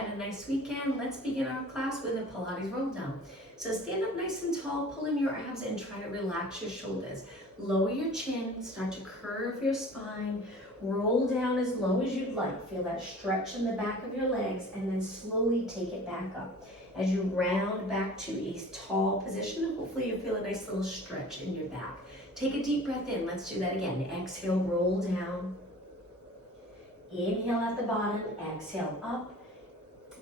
had a nice weekend. Let's begin our class with a Pilates roll down. So stand up nice and tall, pull in your abs and try to relax your shoulders. Lower your chin, start to curve your spine, roll down as low as you'd like. Feel that stretch in the back of your legs and then slowly take it back up. As you round back to a tall position, hopefully you feel a nice little stretch in your back. Take a deep breath in. Let's do that again. Exhale, roll down. Inhale at the bottom, exhale up.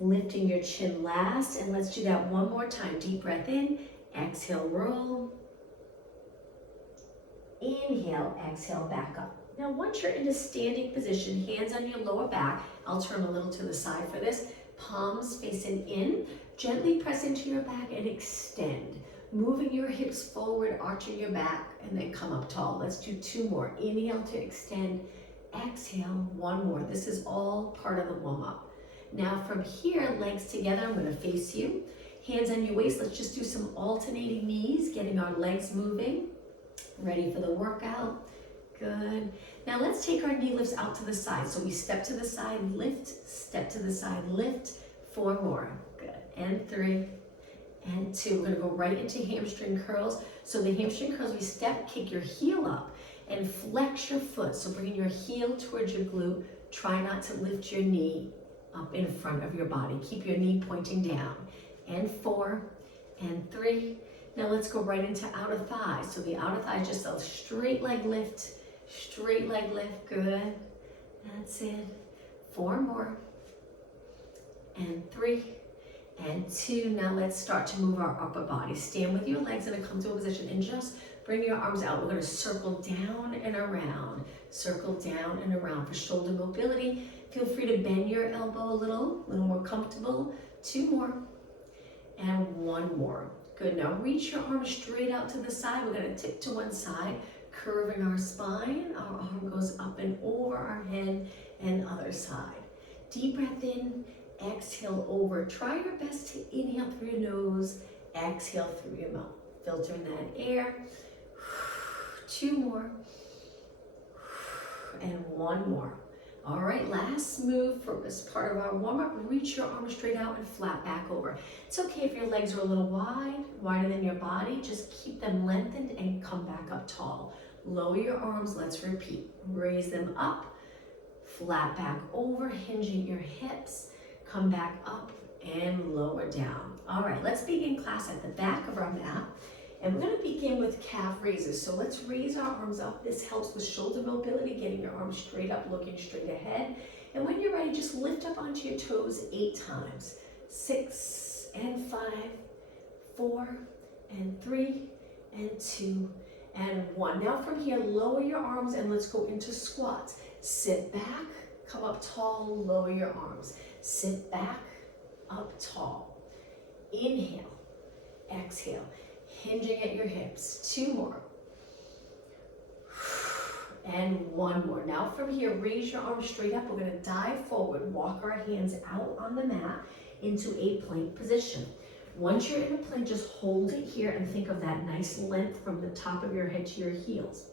Lifting your chin last, and let's do that one more time. Deep breath in, exhale, roll. Inhale, exhale, back up. Now once you're in a standing position, hands on your lower back, I'll turn a little to the side for this, palms facing in, gently press into your back and extend. Moving your hips forward, arching your back, and then come up tall. Let's do two more. Inhale to extend, exhale, one more. This is all part of the warm-up. Now from here, legs together, I'm gonna face you. Hands on your waist, let's just do some alternating knees, getting our legs moving. Ready for the workout? Good. Now let's take our knee lifts out to the side. So we step to the side, lift, step to the side, lift. 4 more. Good. And 3, and 2. We're gonna go right into hamstring curls. So the hamstring curls, we step, kick your heel up, and flex your foot. So bringing your heel towards your glute. Try not to lift your knee up in front of your body. Keep your knee pointing down. And 4, and 3. Now let's go right into outer thigh. So the outer thigh is just a straight leg lift, good. That's it. 4 more. And 3, and 2. Now let's start to move our upper body. Stand with your legs in a comfortable position and just bring your arms out. We're gonna circle down and around. Circle down and around for shoulder mobility. Feel free to bend your elbow a little more comfortable. 2 more, and 1 more. Good, now reach your arm straight out to the side. We're gonna tip to one side, curving our spine. Our arm goes up and over our head and other side. Deep breath in, exhale over. Try your best to inhale through your nose, exhale through your mouth. Filtering that air. 2 more, and 1 more. All right, last move for this part of our warm-up. Reach your arms straight out and flat back over. It's okay if your legs are a little wide, wider than your body. Just keep them lengthened and come back up tall. Lower your arms, let's repeat. Raise them up, flat back over, hinging your hips. Come back up and lower down. All right, let's begin class at the back of our mat. And we're gonna begin with calf raises. So let's raise our arms up. This helps with shoulder mobility, getting your arms straight up, looking straight ahead. And when you're ready, just lift up onto your toes 8 times. 6 and 5, 4 and 3 and 2 and 1. Now from here, lower your arms and let's go into squats. Sit back, come up tall, lower your arms. Sit back, up tall. Inhale, exhale. Hinging at your hips. 2 more. And 1 more. Now from here, raise your arms straight up. We're gonna dive forward, walk our hands out on the mat into a plank position. Once you're in a plank, just hold it here and think of that nice length from the top of your head to your heels.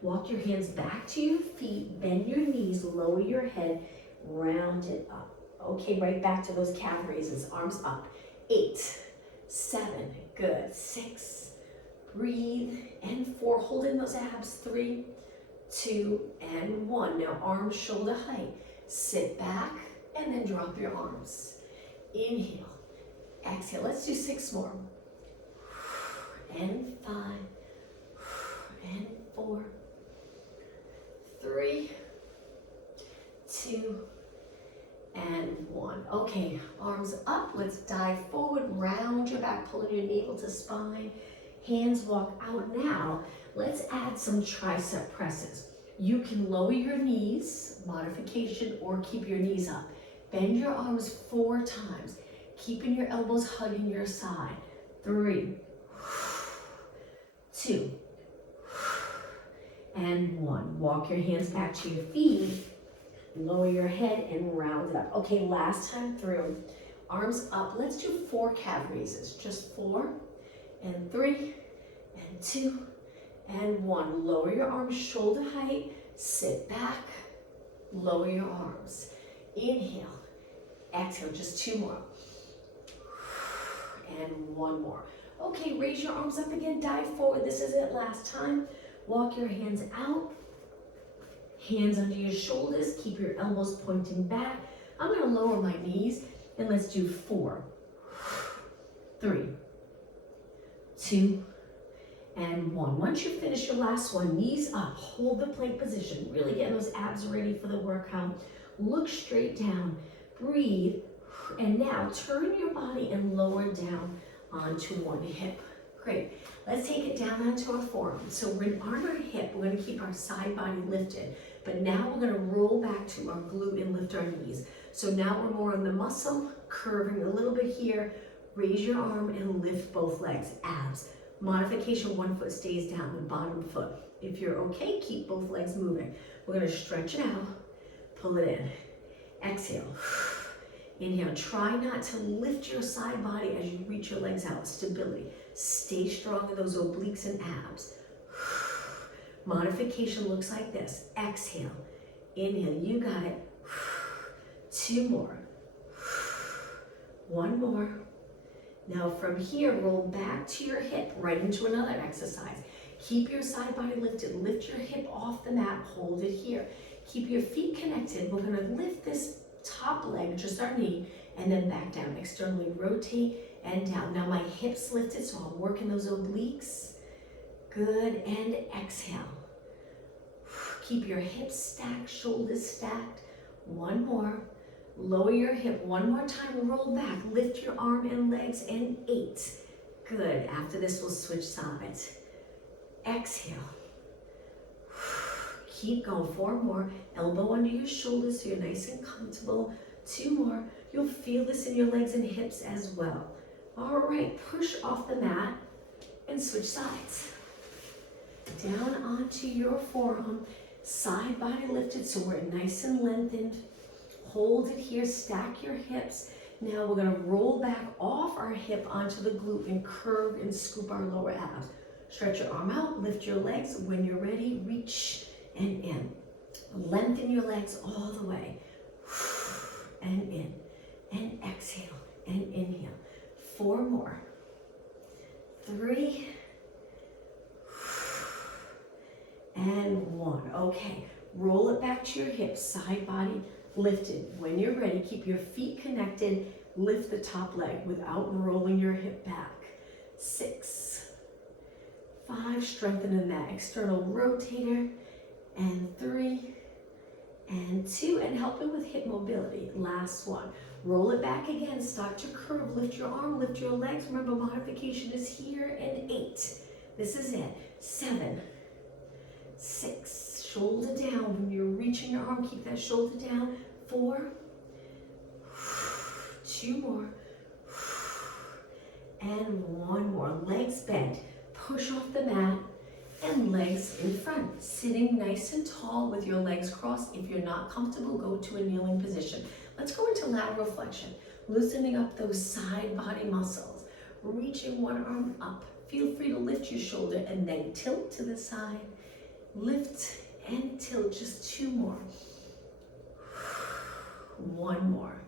Walk your hands back to your feet, bend your knees, lower your head, round it up. Okay, right back to those calf raises, arms up. 8, 7, good. 6, breathe, and 4, hold in those abs. 3, 2, and 1. Now arms shoulder height. Sit back and then drop your arms. Inhale, exhale. Let's do 6 more. And 5, and 4, 3, 2, and 1. Okay, arms up. Let's dive forward, round your back, pulling your navel to spine. Hands walk out. Now, let's add some tricep presses. You can lower your knees, modification, or keep your knees up. Bend your arms 4 times, keeping your elbows hugging your side. 3, 2, and 1. Walk your hands back to your feet. Lower your head and round it up. Okay, last time through. Arms up. Let's do 4 calf raises. Just 4, and 3, and 2, and 1. Lower your arms shoulder height. Sit back. Lower your arms. Inhale. Exhale, just 2 more. And 1 more. Okay, raise your arms up again, dive forward. This is it, last time. Walk your hands out. Hands under your shoulders, keep your elbows pointing back. I'm gonna lower my knees, and let's do 4, 3, 2, and 1. Once you finish your last one, knees up, hold the plank position, really getting those abs ready for the workout. Look straight down, breathe, and now turn your body and lower down onto one hip. Great. Let's take it down onto our forearm. So we're on our hip, we're gonna keep our side body lifted, but now we're gonna roll back to our glute and lift our knees. So now we're more on the muscle, curving a little bit here, raise your arm and lift both legs, abs. Modification, one foot stays down, the bottom foot. If you're okay, keep both legs moving. We're gonna stretch it out, pull it in. Exhale. Inhale, try not to lift your side body as you reach your legs out. Stability. Stay strong in those obliques and abs. Modification looks like this. Exhale. Inhale, you got it. 2 more. 1 more. Now from here, roll back to your hip, right into another exercise. Keep your side body lifted. Lift your hip off the mat, hold it here. Keep your feet connected. We're gonna lift this top leg, just our knee, and then back down. Externally rotate and down. Now my hips lifted, so I'm working those obliques. Good, and exhale. Keep your hips stacked, shoulders stacked. 1 more. Lower your hip 1 more time, roll back. Lift your arm and legs, and 8. Good, after this we'll switch sides. Exhale. Keep going, 4 more. Elbow under your shoulders so you're nice and comfortable. 2 more. You'll feel this in your legs and hips as well. All right, push off the mat and switch sides. Down onto your forearm, side body lifted so we're nice and lengthened. Hold it here, stack your hips. Now we're gonna roll back off our hip onto the glute and curve and scoop our lower abs. Stretch your arm out, lift your legs. When you're ready, reach and in. Lengthen your legs all the way. And in, and exhale, and inhale. 4 more. 3, and 1. Okay, roll it back to your hips, side body lifted. When you're ready, keep your feet connected. Lift the top leg without rolling your hip back. 6, 5, strengthening that external rotator. And 3, and 2, and helping with hip mobility. Last one. Roll it back again, start to curve. Lift your arm, lift your legs. Remember, modification is here. And 8. This is it. 7, 6, shoulder down. When you're reaching your arm, keep that shoulder down. 4, 2 more, and 1 more. Legs bent, push off the mat, and legs in front. Sitting nice and tall with your legs crossed. If you're not comfortable, go to a kneeling position. Let's go into lateral flexion, loosening up those side body muscles. Reaching one arm up. Feel free to lift your shoulder and then tilt to the side. Lift and tilt, just 2 more. 1 more.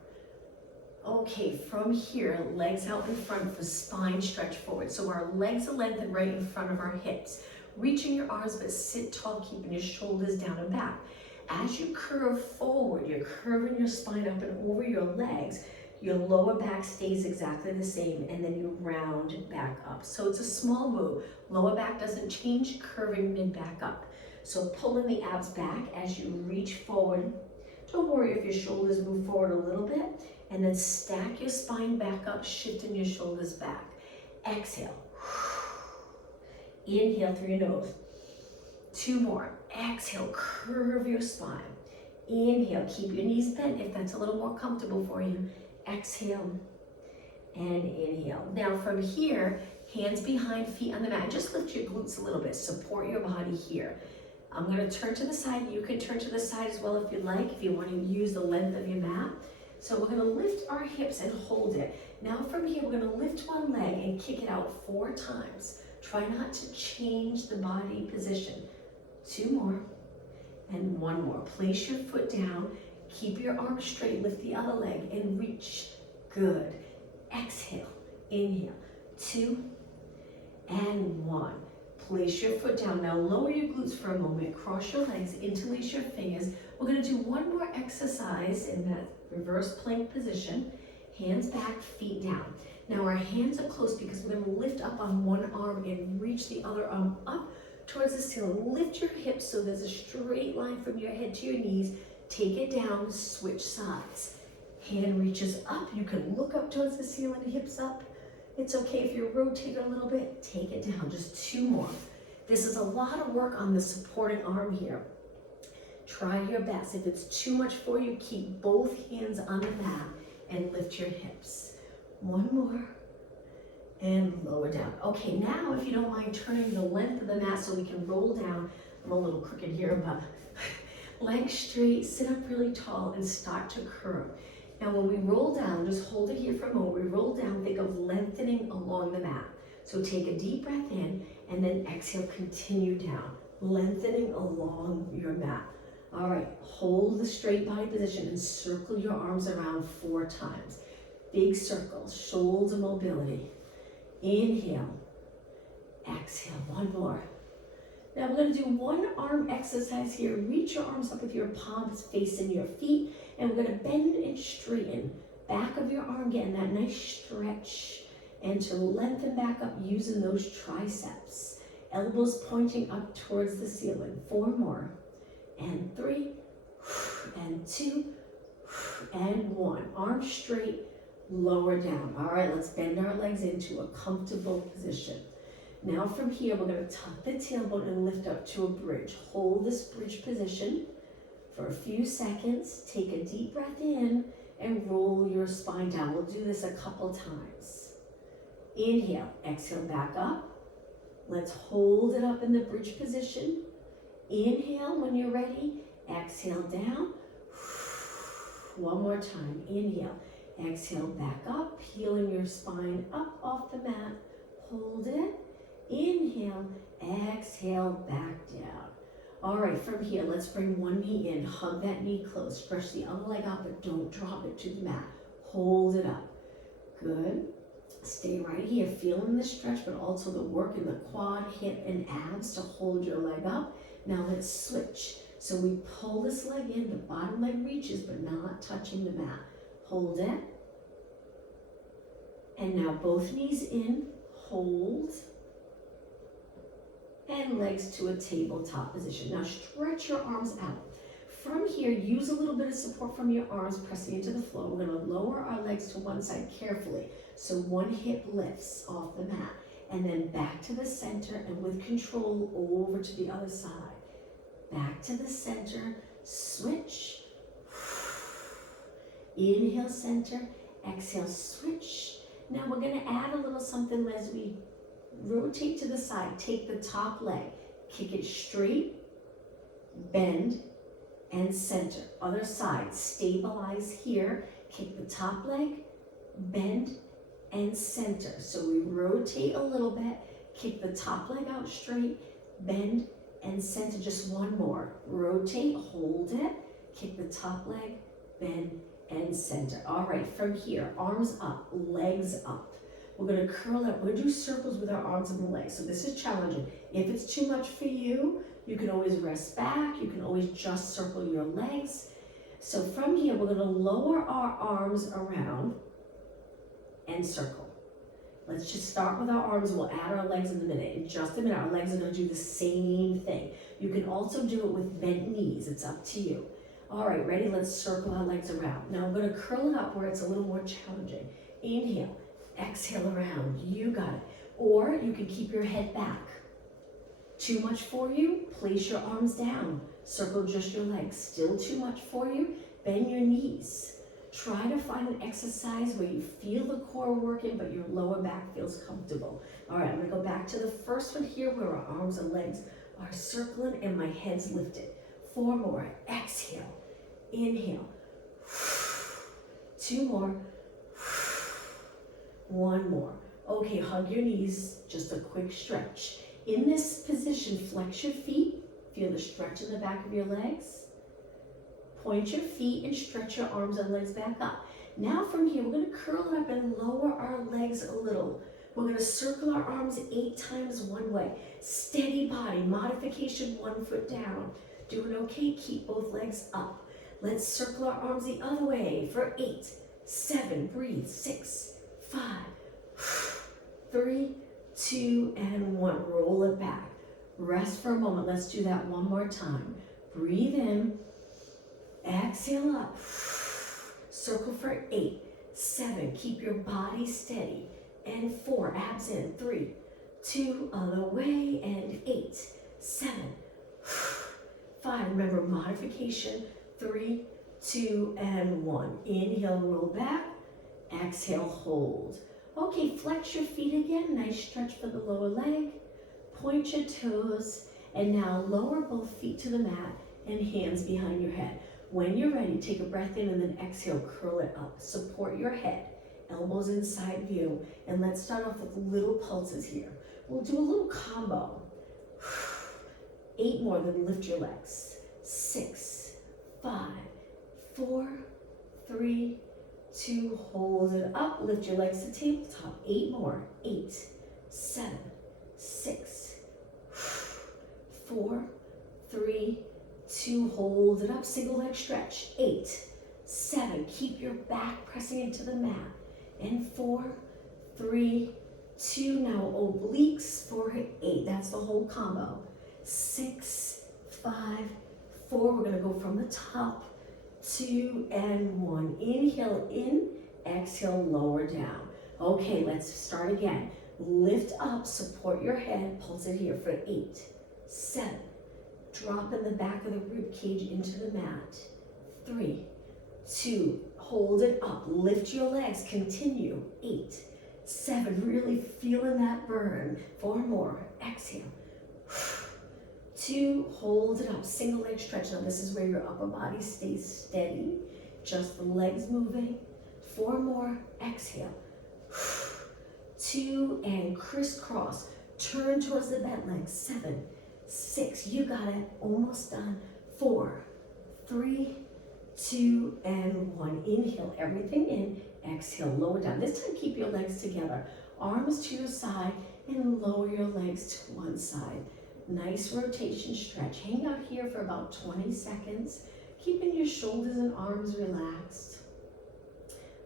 Okay, from here, legs out in front for spine stretch forward. So our legs are lengthened right in front of our hips. Reaching your arms, but sit tall, keeping your shoulders down and back. As you curve forward, you're curving your spine up and over your legs. Your lower back stays exactly the same, and then you round back up. So it's a small move. Lower back doesn't change, curving mid back up. So pulling the abs back as you reach forward. Don't worry if your shoulders move forward a little bit, and then stack your spine back up, shifting your shoulders back. Exhale. Inhale through your nose. 2 more. Exhale, curve your spine. Inhale, keep your knees bent if that's a little more comfortable for you. Exhale and inhale. Now from here, hands behind, feet on the mat. Just lift your glutes a little bit. Support your body here. I'm going to turn to the side. You can turn to the side as well if you'd like, if you want to use the length of your mat. So we're going to lift our hips and hold it. Now from here, we're going to lift one leg and kick it out 4 times. Try not to change the body position. 2 more and 1 more. Place your foot down. Keep your arms straight, lift the other leg and reach. Good. Exhale, inhale, 2 and 1. Place your foot down. Now lower your glutes for a moment, cross your legs, interlace your fingers. We're gonna do one more exercise in that reverse plank position. Hands back, feet down. Now our hands are close because we're gonna lift up on one arm and reach the other arm up towards the ceiling. Lift your hips so there's a straight line from your head to your knees. Take it down, switch sides. Hand reaches up, you can look up towards the ceiling, hips up. It's okay if you rotate a little bit, take it down, just 2 more. This is a lot of work on the supporting arm here. Try your best. If it's too much for you, keep both hands on the mat and lift your hips. 1 more, and lower down. Okay, now if you don't mind turning the length of the mat so we can roll down. I'm a little crooked here, but legs straight, sit up really tall and start to curve. Now when we roll down, just hold it here for a moment. We roll down, think of lengthening along the mat. So take a deep breath in and then exhale, continue down, lengthening along your mat. All right, hold the straight body position and circle your arms around 4 times. Big circles, shoulder mobility. Inhale, exhale, 1 more. Now we're gonna do one arm exercise here. Reach your arms up with your palms facing your feet, and we're gonna bend and straighten. Back of your arm, getting that nice stretch, and to lengthen back up using those triceps. Elbows pointing up towards the ceiling. 4 more, and 3, and 2, and 1. Arms straight, lower down. All right, let's bend our legs into a comfortable position. Now from here, we're going to tuck the tailbone and lift up to a bridge. Hold this bridge position for a few seconds. Take a deep breath in and roll your spine down. We'll do this a couple times. Inhale, exhale back up. Let's hold it up in the bridge position. Inhale when you're ready. Exhale down. 1 more time. Inhale, exhale back up, peeling your spine up off the mat. Hold it. Inhale, exhale, back down. All right, from here, let's bring one knee in. Hug that knee close. Stretch the other leg out, but don't drop it to the mat. Hold it up. Good. Stay right here, feeling the stretch, but also the work in the quad, hip, and abs to hold your leg up. Now let's switch. So we pull this leg in, the bottom leg reaches, but not touching the mat. Hold it. And now both knees in, hold. And legs to a tabletop position. Now stretch your arms out. From here, use a little bit of support from your arms, pressing into the floor. We're gonna lower our legs to one side carefully. So one hip lifts off the mat, and then back to the center, and with control, over to the other side. Back to the center, switch. Inhale, center, exhale, switch. Now we're gonna add a little something as we rotate to the side. Take the top leg, kick it straight, bend, and center. Other side, stabilize here, kick the top leg, bend, and center. So we rotate a little bit, kick the top leg out straight, bend, and center. Just 1 more. Rotate, hold it, kick the top leg, bend, and center. All right, from here, arms up, legs up. We're gonna curl up. We're gonna do circles with our arms and the legs. So this is challenging. If it's too much for you, you can always rest back. You can always just circle your legs. So from here, we're gonna lower our arms around and circle. Let's just start with our arms. We'll add our legs in a minute. In just a minute, our legs are gonna do the same thing. You can also do it with bent knees. It's up to you. All right, ready? Let's circle our legs around. Now I'm gonna curl it up where it's a little more challenging. Inhale. Exhale around, you got it. Or you can keep your head back. Too much for you? Place your arms down. Circle just your legs. Still too much for you? Bend your knees. Try to find an exercise where you feel the core working, but your lower back feels comfortable. All right, I'm gonna go back to the first one here where our arms and legs are circling and my head's lifted. 4 more, exhale, inhale. 2 more. 1 more. Okay, hug your knees, just a quick stretch. In this position, flex your feet. Feel the stretch in the back of your legs. Point your feet and stretch your arms and legs back up. Now from here, we're gonna curl it up and lower our legs a little. We're gonna circle our arms 8 times one way. Steady body, modification, 1 foot down. Doing okay, keep both legs up. Let's circle our arms the other way for 8, 7, breathe, 6, 5, 3, 2, and 1. Roll it back. Rest for a moment. Let's do that one more time. Breathe in, exhale up. Circle for 8, 7, keep your body steady, and 4, abs in, 3, 2, other way, and 8, 7, 5, remember modification, 3, 2, and 1. Inhale, roll back, exhale, hold. Okay, flex your feet again, nice stretch for the lower leg, point your toes, and now lower both feet to the mat and hands behind your head. When you're ready, take a breath in and then exhale, curl it up. Support your head, elbows inside view, and let's start off with little pulses here. We'll do a little combo. 8 more, then lift your legs. 6, 5, 4, 3, 2, hold it up, lift your legs to tabletop. 8 more, 8, 7, 6, 4, 3, 2, hold it up, single leg stretch. 8, 7, keep your back pressing into the mat. And 4, 3, 2, now obliques for 8, that's the whole combo. 6, 5, 4, we're gonna go from the top, 2, and 1. Inhale in, exhale, lower down. Okay, let's start again. Lift up, support your head, pulse it here for 8, 7, drop in the back of the rib cage into the mat. 3, 2, hold it up, lift your legs, continue. 8, 7, really feeling that burn. 4 more, exhale. 2, hold it up, single leg stretch. Now this is where your upper body stays steady, just the legs moving. 4 more, exhale. 2, and crisscross, turn towards the bent leg. 7, 6, you got it, almost done. 4, 3, 2, and 1. Inhale everything in, exhale, lower down. This time keep your legs together, arms to your side, and lower your legs to one side. Nice rotation stretch. Hang out here for about 20 seconds, keeping your shoulders and arms relaxed.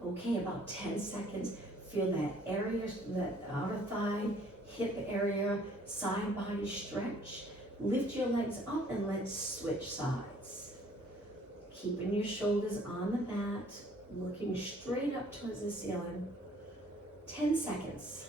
Okay, about 10 seconds. Feel that area, that outer thigh, hip area, side body stretch. Lift your legs up and let's switch sides. Keeping your shoulders on the mat, looking straight up towards the ceiling. 10 seconds.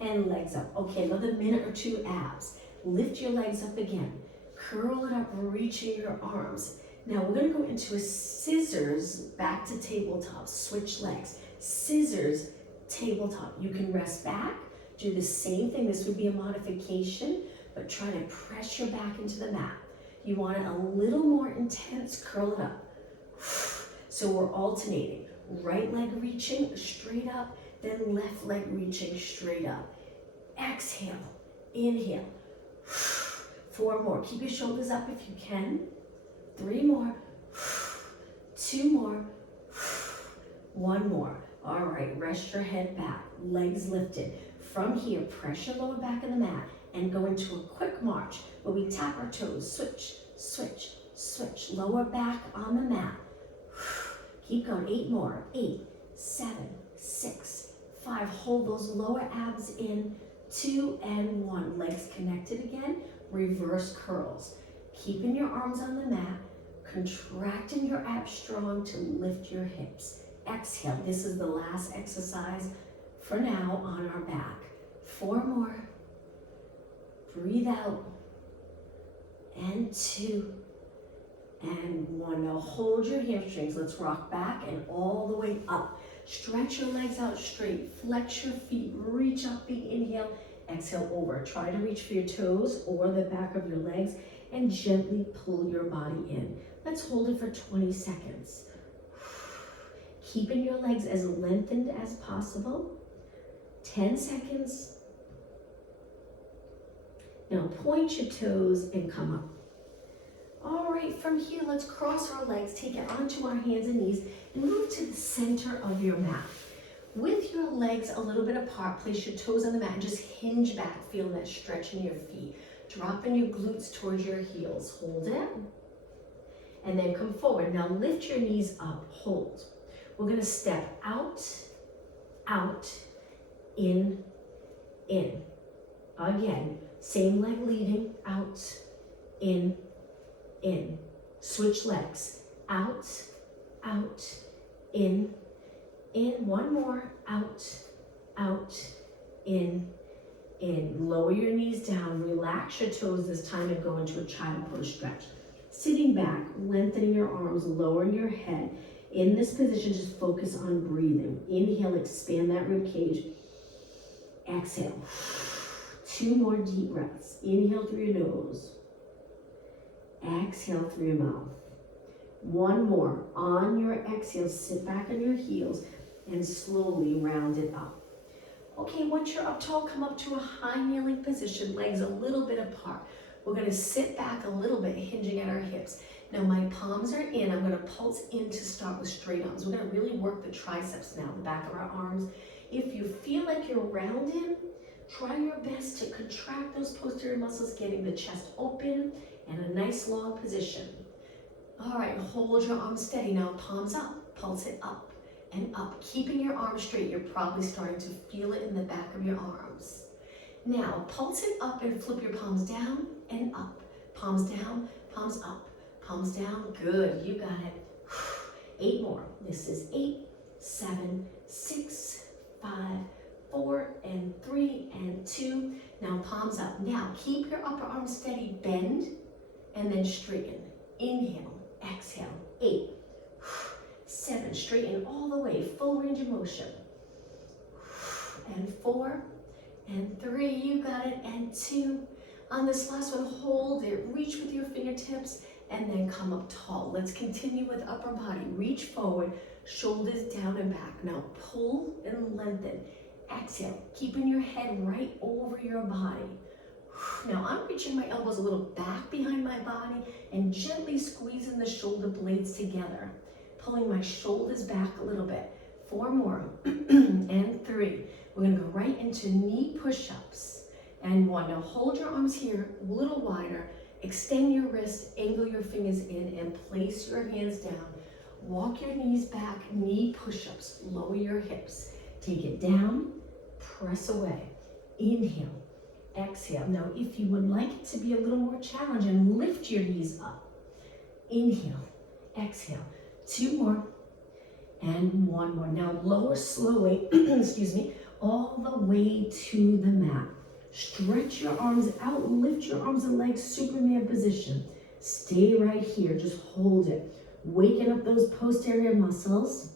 And legs up. Okay, another minute or 2 abs. Lift your legs up again. Curl it up, reaching your arms. Now we're gonna go into a scissors back to tabletop. Switch legs. Scissors, tabletop. You can rest back, do the same thing. This would be a modification, but try to press your back into the mat. You want it a little more intense, curl it up. So we're alternating. Right leg reaching straight up, then left leg reaching straight up. Exhale, inhale. 4 more, keep your shoulders up if you can. 3 more, 2 more, 1 more. All right, rest your head back, legs lifted. From here, press your lower back in the mat and go into a quick march where we tap our toes, switch, switch, switch. Lower back on the mat. Keep going, 8 more, 8, 7, 6, 5. Hold those lower abs in, 2 and 1. Legs connected again, reverse curls. Keeping your arms on the mat, contracting your abs strong to lift your hips. Exhale, this is the last exercise for now on our back. 4 more, breathe out, and 2, and 1. Now hold your hamstrings, let's rock back and all the way up. Stretch your legs out straight, flex your feet, reach up, big inhale, exhale over. Try to reach for your toes or the back of your legs and gently pull your body in. Let's hold it for 20 seconds. Keeping your legs as lengthened as possible. 10 seconds. Now point your toes and come up. All right, from here, let's cross our legs, take it onto our hands and knees, and move to the center of your mat. With your legs a little bit apart, place your toes on the mat and just hinge back, feeling that stretch in your feet. Dropping your glutes towards your heels. Hold it. And then come forward. Now lift your knees up. Hold. We're going to step out, out, in, in. Again, same leg leading, out, in, in. Switch legs. Out, out, in, in. One more. Out, out, in, in. Lower your knees down. Relax your toes this time and go into a child pose stretch. Sitting back, lengthening your arms, lowering your head. In this position, just focus on breathing. Inhale, expand that rib cage. Exhale. 2 more deep breaths. Inhale through your nose. Exhale through your mouth. 1 more. On your exhale, sit back on your heels and slowly round it up. Okay, once you're up tall, come up to a high kneeling position, legs a little bit apart. We're going to sit back a little bit, hinging at our hips. Now my palms are in. I'm going to pulse in to start with straight arms. We're going to really work the triceps now, the back of our arms. If you feel like you're rounded, try your best to contract those posterior muscles, getting the chest open and a nice long position. All right, hold your arms steady. Now palms up, pulse it up and up. Keeping your arms straight, you're probably starting to feel it in the back of your arms. Now pulse it up and flip your palms down and up. Palms down, palms up, palms down. Good, you got it. 8 more. This is 8, 7, 6, 5, 4, and 3, and 2. Now palms up. Now keep your upper arm steady, bend, and then straighten. Inhale, exhale. 8, 7, straighten all the way, full range of motion. And 4, and 3, you got it, and 2. On this last one, hold it, reach with your fingertips, and then come up tall. Let's continue with upper body. Reach forward, shoulders down and back. Now pull and lengthen. Exhale, keeping your head right over your body. Now I'm reaching my elbows a little back behind my body and gently squeezing the shoulder blades together. Pulling my shoulders back a little bit. 4 more, and 3. We're gonna go right into knee push-ups. And 1, now hold your arms here a little wider, extend your wrists, angle your fingers in, and place your hands down. Walk your knees back, knee push-ups, lower your hips. Take it down, press away. Inhale, exhale. Now if you would like it to be a little more challenging, lift your knees up. Inhale, exhale. 2 more, and 1 more. Now lower slowly, excuse me, all the way to the mat. Stretch your arms out, lift your arms and legs, Superman position. Stay right here, just hold it. Waking up those posterior muscles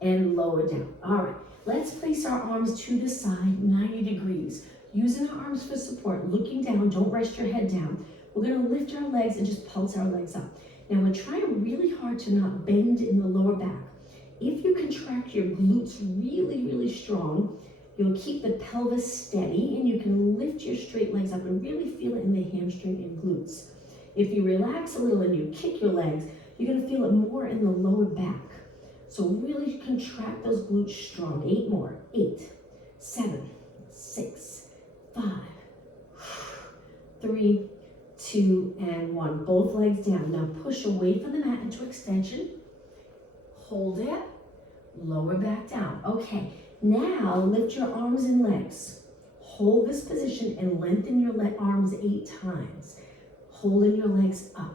and lower down. All right, let's place our arms to the side, 90 degrees. Using our arms for support, looking down, don't rest your head down. We're gonna lift our legs and just pulse our legs up. Now we're trying really hard to not bend in the lower back. If you contract your glutes really, really strong, you'll keep the pelvis steady and you can lift your straight legs up and really feel it in the hamstring and glutes. If you relax a little and you kick your legs, you're gonna feel it more in the lower back. So really contract those glutes strong. 8 more. 8, 7, 6, 5, 3, 2, and 1. Both legs down. Now push away from the mat into extension. Hold it. Lower back down. Okay. Now lift your arms and legs. Hold this position and lengthen your arms 8 times. Holding your legs up.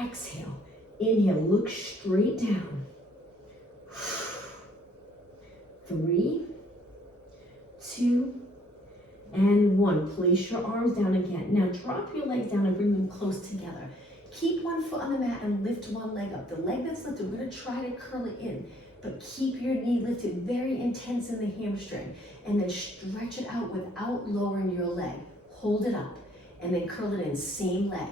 Exhale. Inhale. Look straight down. 3, 2, and 1. Place your arms down again. Now drop your legs down and bring them close together. Keep one foot on the mat and lift one leg up. The leg that's lifted, we're going to try to curl it in. But keep your knee lifted, very intense in the hamstring. And then stretch it out without lowering your leg. Hold it up and then curl it in, same leg.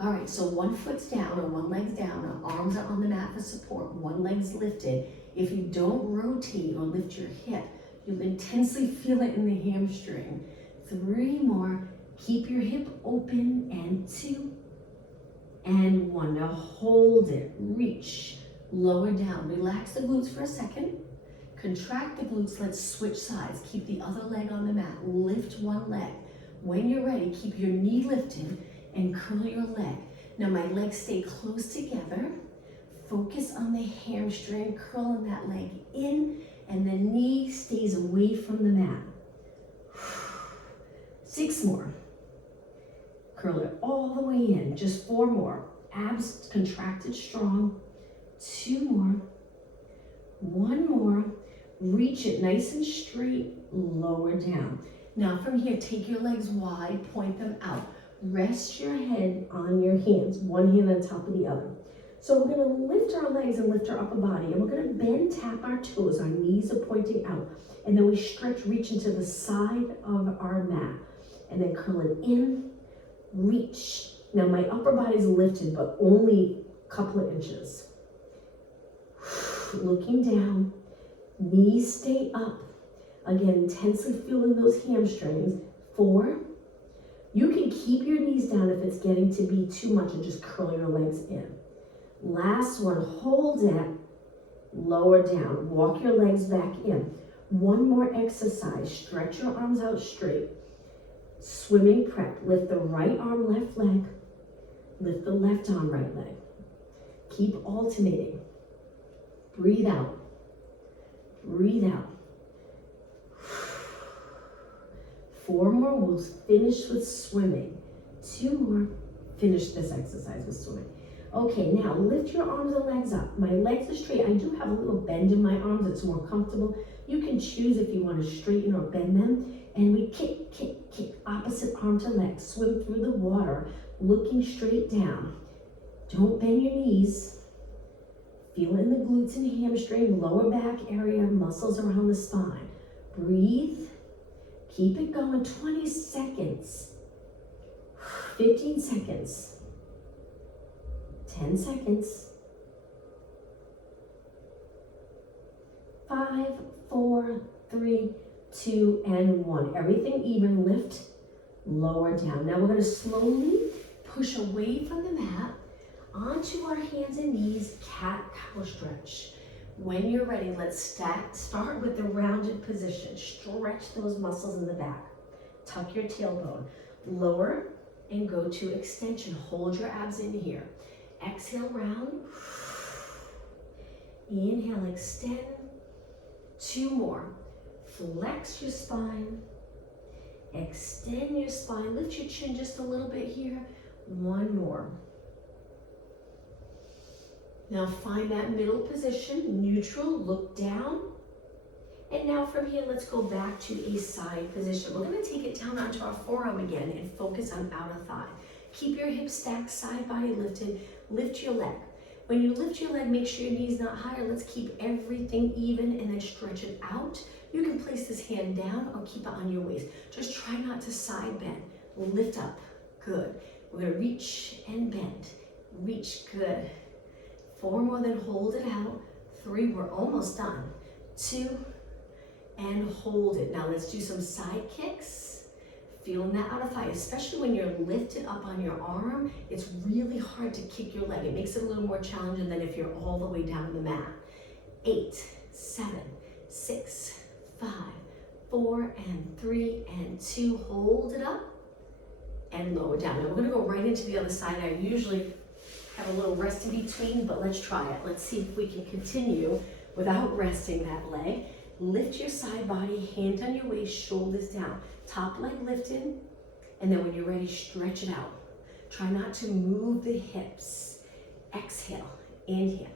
All right, so one foot's down or one leg's down. Our arms are on the mat for support. One leg's lifted. If you don't rotate or lift your hip, you'll intensely feel it in the hamstring. 3 more. Keep your hip open, and 2, and 1. Now hold it, reach, lower down. Relax the glutes for a second. Contract the glutes, let's switch sides. Keep the other leg on the mat, lift one leg. When you're ready, keep your knee lifted and curl your leg. Now my legs stay close together. Focus on the hamstring, curling that leg in, and the knee stays away from the mat. 6 more. Curl it all the way in, just 4 more. Abs contracted strong. 2 more. 1 more. Reach it nice and straight, lower down. Now from here, take your legs wide, point them out. Rest your head on your hands, one hand on top of the other. So we're gonna lift our legs and lift our upper body, and we're gonna bend, tap our toes, our knees are pointing out, and then we stretch, reach into the side of our mat, and then curl it in, reach. Now my upper body's lifted, but only a couple of inches. Looking down, knees stay up. Again, intensely feeling those hamstrings. 4. You can keep your knees down if it's getting to be too much and just curl your legs in. Last one, hold it, lower down. Walk your legs back in. 1 more exercise. Stretch your arms out straight. Swimming prep. Lift the right arm, left leg. Lift the left arm, right leg. Keep alternating. Breathe out. Breathe out. 4 more, we'll finish with swimming. 2 more, finish this exercise with swimming. Okay, now lift your arms and legs up. My legs are straight. I do have a little bend in my arms. It's more comfortable. You can choose if you want to straighten or bend them. And we kick, kick, kick, opposite arm to leg. Swim through the water, looking straight down. Don't bend your knees. Feel it in the glutes and hamstring, lower back area, muscles around the spine. Breathe. Keep it going, 20 seconds. 15 seconds. 10 seconds. 5, 4, 3, 2, and 1. Everything even, lift, lower down. Now we're gonna slowly push away from the mat onto our hands and knees, cat-cow stretch. When you're ready, let's start with the rounded position. Stretch those muscles in the back. Tuck your tailbone. Lower and go to extension. Hold your abs in here. Exhale, round. Inhale, extend. 2 more. Flex your spine. Extend your spine. Lift your chin just a little bit here. 1 more. Now find that middle position, neutral, look down. And now from here, let's go back to a side position. We're gonna take it down onto our forearm again and focus on outer thigh. Keep your hips stacked, side body lifted, lift your leg. When you lift your leg, make sure your knee's not higher. Let's keep everything even and then stretch it out. You can place this hand down or keep it on your waist. Just try not to side bend. Lift up, good. We're gonna reach and bend, reach, good. 4 more, then hold it out. 3, we're almost done. 2, and hold it. Now let's do some side kicks. Feeling that outer thigh, especially when you're lifted up on your arm, it's really hard to kick your leg. It makes it a little more challenging than if you're all the way down on the mat. 8, 7, 6, 5, 4, and 3, and 2. Hold it up and lower down. Now we're gonna go right into the other side. I usually have a little rest in between, but let's try it. Let's see if we can continue without resting that leg. Lift your side body, hand on your waist, shoulders down. Top leg lifted, and then when you're ready, stretch it out. Try not to move the hips. Exhale, inhale.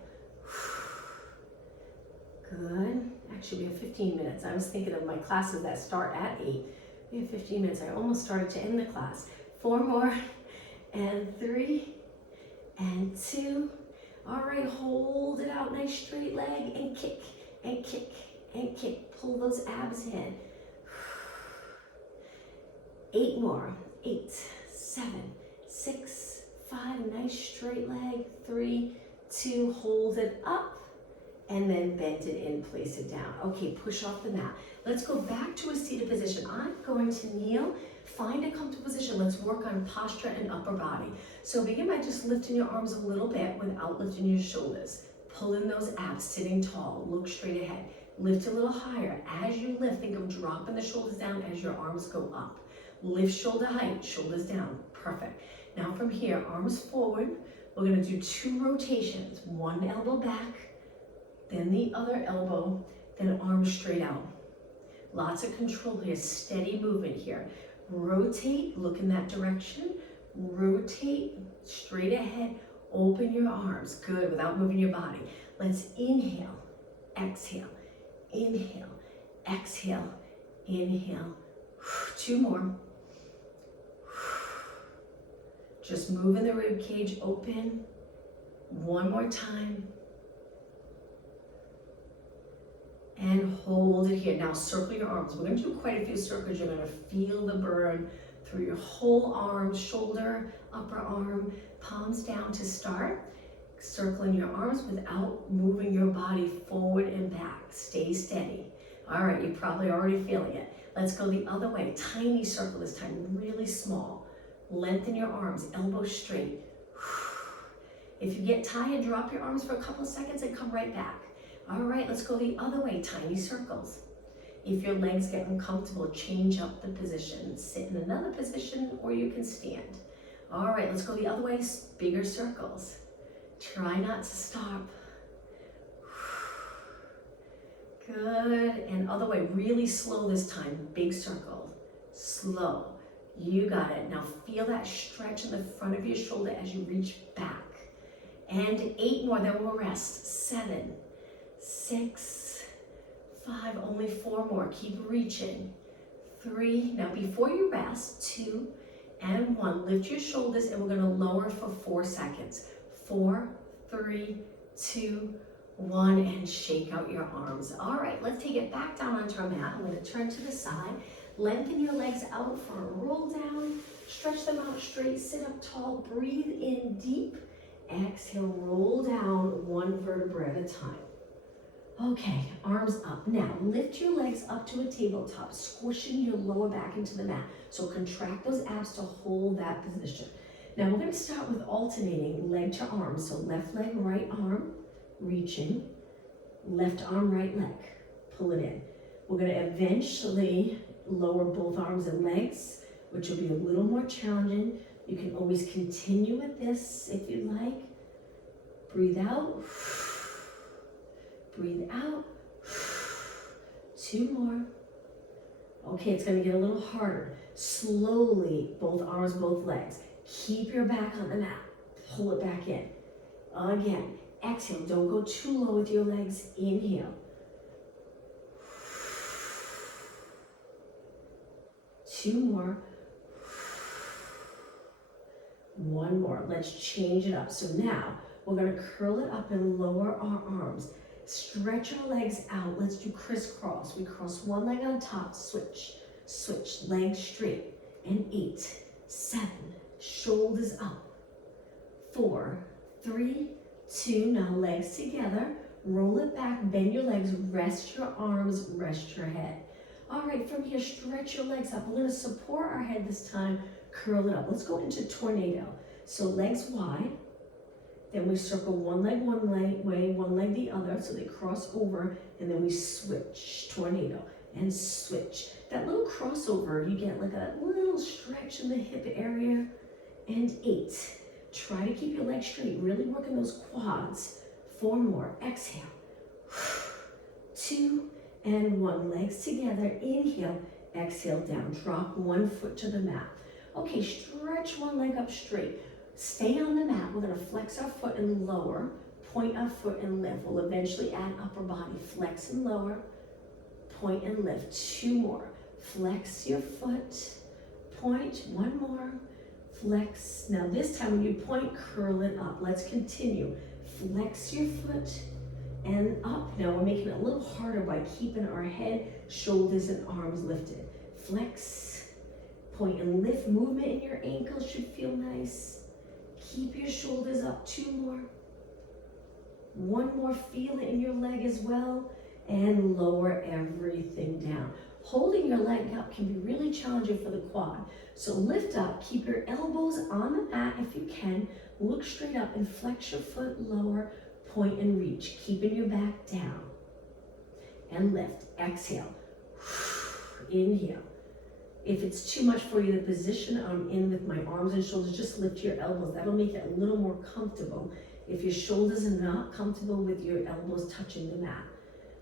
Good. Actually, we have 15 minutes. I was thinking of my classes that start at 8. We have 15 minutes. I almost started to end the class. 4 more, and 3, and 2. All right, hold it out, nice straight leg, and kick, and kick, and kick. Pull those abs in. 8 more, 8, 7, 6, 5, nice straight leg. 3, 2, hold it up, and then bend it in, place it down. Okay, push off the mat. Let's go back to a seated position. I'm going to kneel, find a comfortable position. Let's work on posture and upper body. So begin by just lifting your arms a little bit without lifting your shoulders. Pull in those abs, sitting tall, look straight ahead. Lift a little higher. As you lift, think of dropping the shoulders down as your arms go up. Lift shoulder height, shoulders down, perfect. Now from here, arms forward. We're gonna do 2 rotations. One elbow back, then the other elbow, then arms straight out. Lots of control here, steady movement here. Rotate, look in that direction. Rotate, straight ahead, open your arms. Good, without moving your body. Let's inhale, exhale, inhale, exhale, inhale. 2 more. Just moving the rib cage open. 1 more time. And hold it here. Now circle your arms. We're going to do quite a few circles. You're going to feel the burn through your whole arm, shoulder, upper arm, palms down to start. Circling your arms without moving your body forward and back. Stay steady. All right, you're probably already feeling it. Let's go the other way. Tiny circle this time, really small. Lengthen your arms, elbows straight. If you get tired, drop your arms for a couple of seconds and come right back. All right, let's go the other way, tiny circles. If your legs get uncomfortable, change up the position. Sit in another position or you can stand. All right, let's go the other way, bigger circles. Try not to stop. Good, and other way, really slow this time, big circle, slow. You got it. Now feel that stretch in the front of your shoulder as you reach back. And 8 more, then we'll rest. 7, 6, 5, only 4 more. Keep reaching. 3, now before you rest, 2 and 1. Lift your shoulders and we're gonna lower for 4 seconds. 4, 3, 2, 1, and shake out your arms. All right, let's take it back down onto our mat. I'm gonna turn to the side. Lengthen your legs out for a roll down. Stretch them out straight, sit up tall, breathe in deep. Exhale, roll down 1 vertebra at a time. Okay, arms up. Now, lift your legs up to a tabletop, squishing your lower back into the mat. So contract those abs to hold that position. Now, we're gonna start with alternating leg to arm. So left leg, right arm, reaching. Left arm, right leg, pull it in. We're gonna eventually lower both arms and legs, which will be a little more challenging. You can always continue with this if you like. Breathe out. Breathe out. 2 more. Okay, it's gonna get a little harder. Slowly, both arms, both legs. Keep your back on the mat. Pull it back in. Again, exhale. Don't go too low with your legs. Inhale. 2 more. 1 more. Let's change it up. So now we're going to curl it up and lower our arms. Stretch our legs out. Let's do crisscross. We cross one leg on top, switch, switch, legs straight. And 8, 7, shoulders up. 4, 3, 2, now legs together. Roll it back, bend your legs, rest your arms, rest your head. All right, from here, stretch your legs up. We're gonna support our head this time, curl it up. Let's go into tornado. So legs wide, then we circle one leg way, one leg the other, so they cross over, and then we switch, tornado, and switch. That little crossover, you get like a little stretch in the hip area. And 8, try to keep your legs straight, really working those quads. 4 more, exhale. 2, and 1, legs together, inhale, exhale down, drop 1 foot to the mat. Okay, stretch one leg up straight. Stay on the mat, we're gonna flex our foot and lower, point our foot and lift. We'll eventually add upper body, flex and lower, point and lift. 2 more, flex your foot, point, 1 more, flex. Now this time when you point, curl it up. Let's continue. Flex your foot, and up. Now we're making it a little harder by keeping our head, shoulders, and arms lifted. Flex, point and lift. Movement in your ankles should feel nice. Keep your shoulders up. 2 more. One more, feel it in your leg as well, and lower everything down. Holding your leg up can be really challenging for the quad. So lift up, keep your elbows on the mat if you can, look straight up and flex your foot lower, point and reach, keeping your back down. And lift, exhale, inhale. If it's too much for you, the position I'm in with my arms and shoulders, just lift your elbows. That'll make it a little more comfortable if your shoulders are not comfortable with your elbows touching the mat.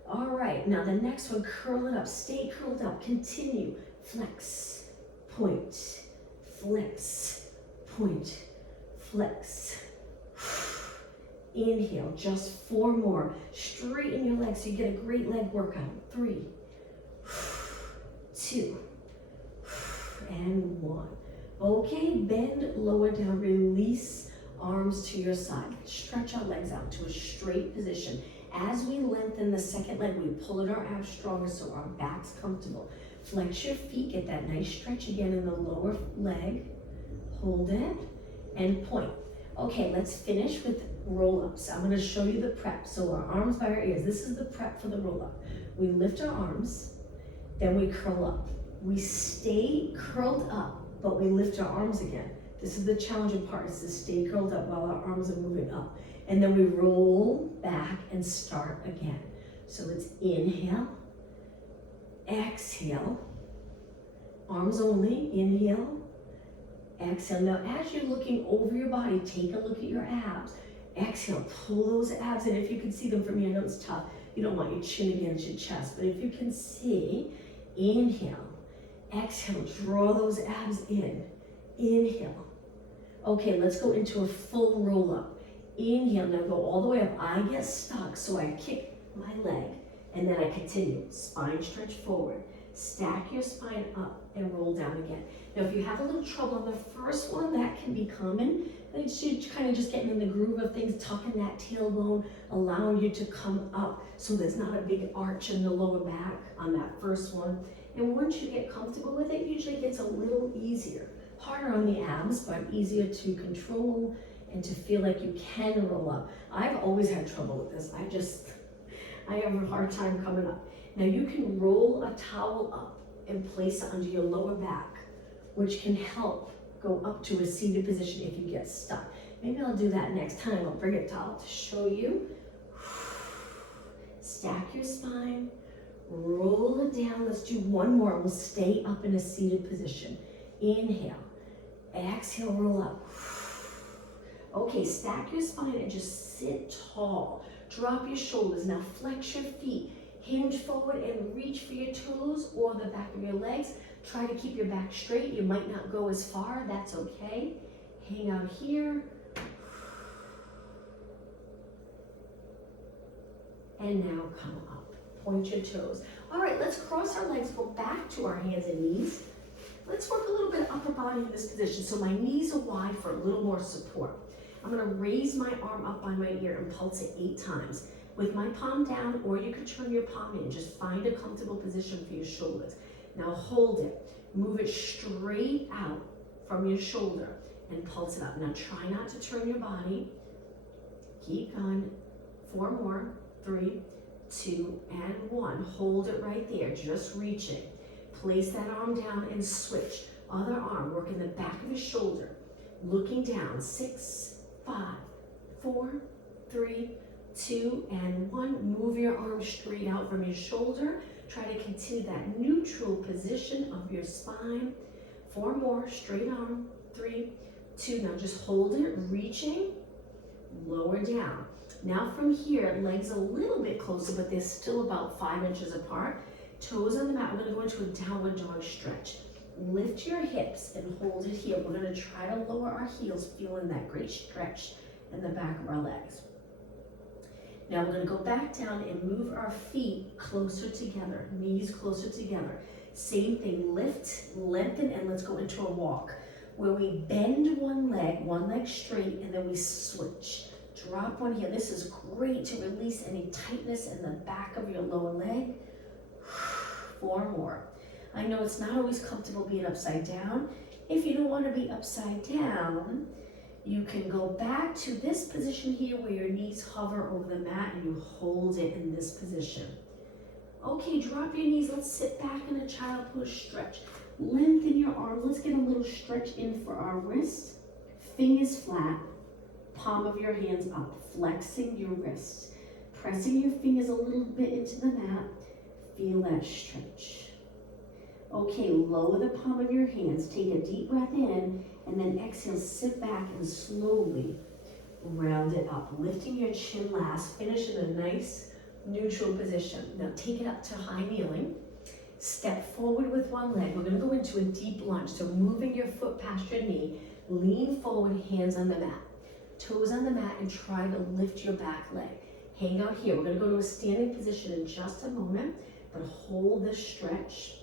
All right, now the next one, curl it up. Stay curled up. Continue. Flex, point, flex, point, flex. Inhale, just 4 more. Straighten your legs so you get a great leg workout. 3, 2, and 1. Okay, bend, lower down, release arms to your side. Stretch our legs out to a straight position. As we lengthen the second leg, we pull in our abs stronger so our back's comfortable. Flex your feet, get that nice stretch again in the lower leg. Hold it and point. Okay, let's finish with roll-ups. I'm gonna show you the prep. So our arms by our ears. This is the prep for the roll-up. We lift our arms, then we curl up. We stay curled up, but we lift our arms again. This is the challenging part, is to stay curled up while our arms are moving up. And then we roll back and start again. So it's inhale, exhale, arms only, inhale, exhale. Now as you're looking over your body, take a look at your abs. Exhale, pull those abs in. If you can see them from here, I know it's tough. You don't want your chin against your chest, but if you can see, inhale, exhale, draw those abs in, inhale. Okay, let's go into a full roll up. Inhale, now go all the way up. I get stuck, so I kick my leg, and then I continue. Spine stretch forward. Stack your spine up and roll down again. Now, if you have a little trouble on the first one, that can be common. It's kind of just getting in the groove of things, tucking that tailbone, allowing you to come up so there's not a big arch in the lower back on that first one. And once you get comfortable with it, usually it gets a little easier. Harder on the abs, but easier to control and to feel like you can roll up. I've always had trouble with this. I have a hard time coming up. Now you can roll a towel up and place it under your lower back, which can help go up to a seated position if you get stuck. Maybe I'll do that next time. I'll bring a towel to show you. Stack your spine, roll it down. Let's do one more. We'll stay up in a seated position. Inhale, exhale, roll up. Okay, stack your spine and just sit tall. Drop your shoulders. Now flex your feet. Hinge forward and reach for your toes or the back of your legs. Try to keep your back straight. You might not go as far. That's okay. Hang out here. And now come up. Point your toes. All right, let's cross our legs. Go back to our hands and knees. Let's work a little bit upper body in this position. So my knees are wide for a little more support. I'm gonna raise my arm up by my ear and pulse it 8 times. With my palm down, or you could turn your palm in. Just find a comfortable position for your shoulders. Now hold it. Move it straight out from your shoulder and pulse it up. Now try not to turn your body. Keep going. 4 more. 3, 2, and 1. Hold it right there, just reaching. Place that arm down and switch. Other arm, working the back of his shoulder. Looking down. 6, 5, 4, 3, 2, and 1. Move your arm straight out from your shoulder. Try to continue that neutral position of your spine. 4 more, straight arm. 3, 2, now just hold it, reaching, lower down. Now from here, legs a little bit closer, but they're still about 5 inches apart. Toes on the mat. We're gonna go into a downward dog stretch. Lift your hips and hold it here. We're gonna try to lower our heels, feeling that great stretch in the back of our legs. Now we're gonna go back down and move our feet closer together, knees closer together. Same thing, lift, lengthen, and let's go into a walk where we bend one leg straight, and then we switch. Drop one here. This is great to release any tightness in the back of your lower leg. 4 more. I know it's not always comfortable being upside down. If you don't want to be upside down, You can go back to this position here where your knees hover over the mat and you hold it in this position. Okay, drop your knees. Let's sit back in a child pose stretch. Lengthen your arms. Let's get a little stretch in for our wrist. Fingers flat, palm of your hands up, flexing your wrists. Pressing your fingers a little bit into the mat. Feel that stretch. Okay, lower the palm of your hands. Take a deep breath in and then exhale, sit back and slowly round it up. Lifting your chin last. Finish in a nice neutral position. Now take it up to high kneeling. Step forward with one leg. We're going to go into a deep lunge. So moving your foot past your knee. Lean forward, hands on the mat. Toes on the mat and try to lift your back leg. Hang out here. We're going to go to a standing position in just a moment, but hold this stretch.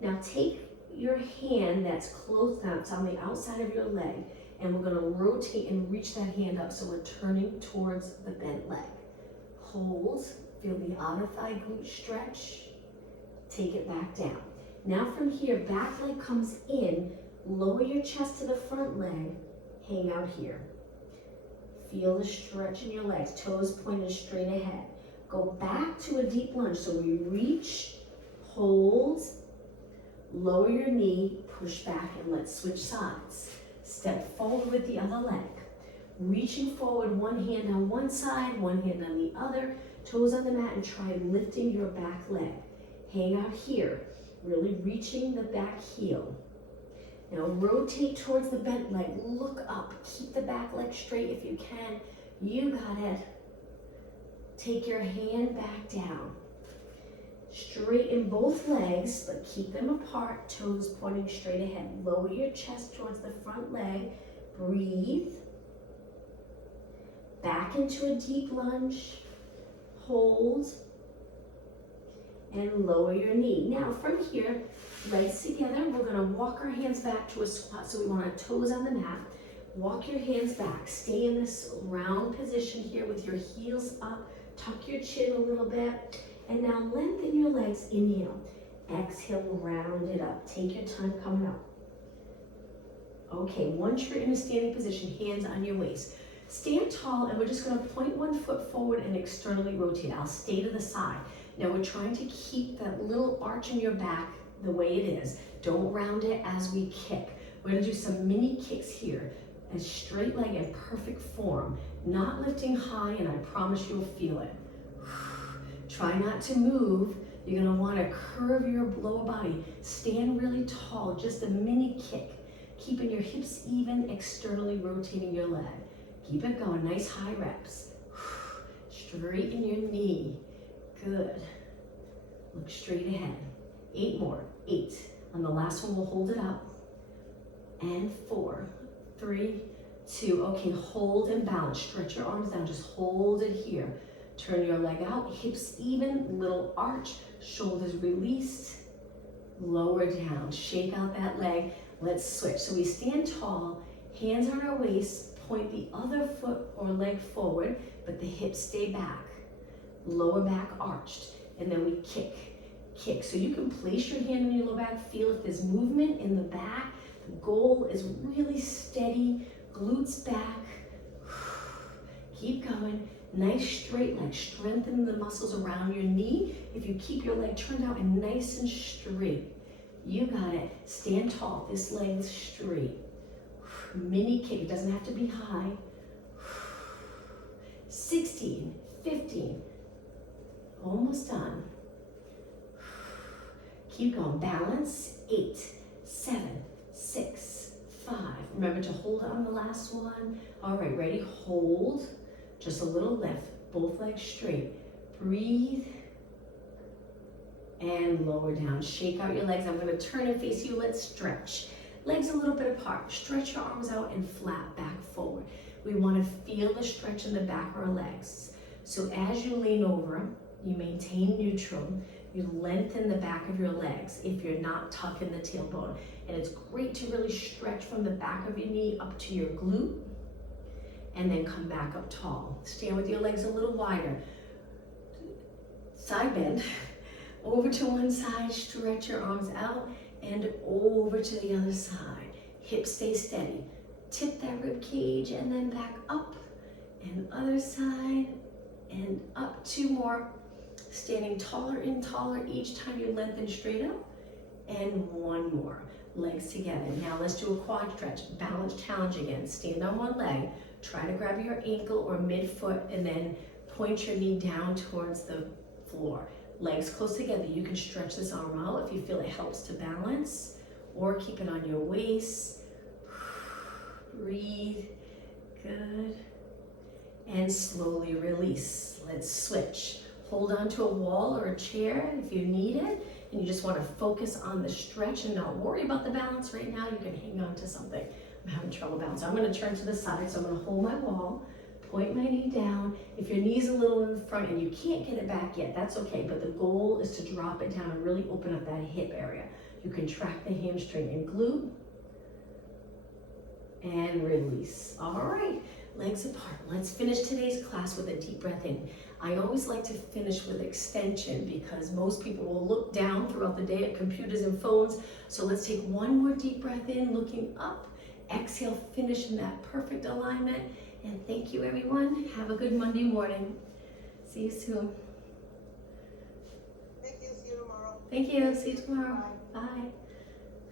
Now take your hand that's close down, it's on the outside of your leg, and we're going to rotate and reach that hand up so we're turning towards the bent leg. Hold, feel the outer thigh glute stretch. Take it back down. Now from here, back leg comes in, lower your chest to the front leg, hang out here. Feel the stretch in your legs, toes pointed straight ahead. Go back to a deep lunge, so we reach, hold, lower your knee, push back, and let's switch sides. Step forward with the other leg. Reaching forward, one hand on one side, one hand on the other, toes on the mat, and try lifting your back leg. Hang out here, really reaching the back heel. Now rotate towards the bent leg, look up, keep the back leg straight if you can. You got it. Take your hand back down. Straighten both legs, but keep them apart, toes pointing straight ahead. Lower your chest towards the front leg. Breathe. Back into a deep lunge. Hold. And lower your knee. Now from here, legs together, we're going to walk our hands back to a squat. So we want our toes on the mat. Walk your hands back. Stay in this round position here with your heels up. Tuck your chin a little bit. And now lengthen your legs. Inhale. Exhale, round it up. Take your time coming up. Okay, once you're in a standing position, hands on your waist. Stand tall, and we're just going to point one foot forward and externally rotate. I'll stay to the side. Now we're trying to keep that little arch in your back the way it is. Don't round it as we kick. We're going to do some mini kicks here. A straight leg in perfect form. Not lifting high, and I promise you'll feel it. Try not to move. You're going to want to curve your lower body. Stand really tall, just a mini kick. Keeping your hips even, externally rotating your leg. Keep it going, nice high reps. Straighten your knee. Good. Look straight ahead. 8 more. 8. On the last one, we'll hold it up. And 4, 3, 2. Okay, hold and balance. Stretch your arms down. Just hold it here. Turn your leg out. Hips even. Little arch. Shoulders released. Lower down. Shake out that leg. Let's switch. So we stand tall. Hands on our waist. Point the other foot or leg forward, but the hips stay back. Lower back arched, and then we kick. So you can place your hand on your lower back, feel if there's movement in the back. The goal is really steady, glutes back. Keep going. Nice straight leg, strengthen the muscles around your knee. If you keep your leg turned out and nice and straight, you got it. Stand tall, this leg's straight. Mini kick, it doesn't have to be high. 16, 15, almost done. Keep going, balance. 8, 7, 6, 5. Remember to hold on the last one. All right, ready? Hold, just a little lift, both legs straight. Breathe, and lower down. Shake out your legs. I'm gonna turn and face you, let's stretch. Legs a little bit apart. Stretch your arms out and flat back forward. We want to feel the stretch in the back of our legs. So as you lean over, you maintain neutral. You lengthen the back of your legs if you're not tucking the tailbone. And it's great to really stretch from the back of your knee up to your glute and then come back up tall. Stand with your legs a little wider. Side bend. Over to one side, stretch your arms out, and over to the other side. Hips stay steady. Tip that rib cage and then back up. And other side and up. 2 more. Standing taller and taller each time you lengthen straight up. And 1 more. Legs together. Now let's do a quad stretch. Balance challenge again. Stand on one leg. Try to grab your ankle or midfoot and then point your knee down towards the floor. Legs close together. You can stretch this arm out if you feel it helps to balance, or keep it on your waist. Breathe. Good. And slowly release. Let's switch. Hold on to a wall or a chair if you need it, and you just want to focus on the stretch and not worry about the balance right now. You can hang on to something. I'm having trouble balancing. I'm going to turn to the side, so I'm going to hold my wall, point my knee down. If your knee's a little in the front and you can't get it back yet, that's okay, but the goal is to drop it down and really open up that hip area. You contract the hamstring and glute, and release. All right, legs apart. Let's finish today's class with a deep breath in. I always like to finish with extension because most people will look down throughout the day at computers and phones. So let's take 1 more deep breath in, looking up. Exhale, finish in that perfect alignment. And thank you, everyone. Have a good Monday morning. See you soon. Thank you. See you tomorrow. Thank you. See you tomorrow. Bye.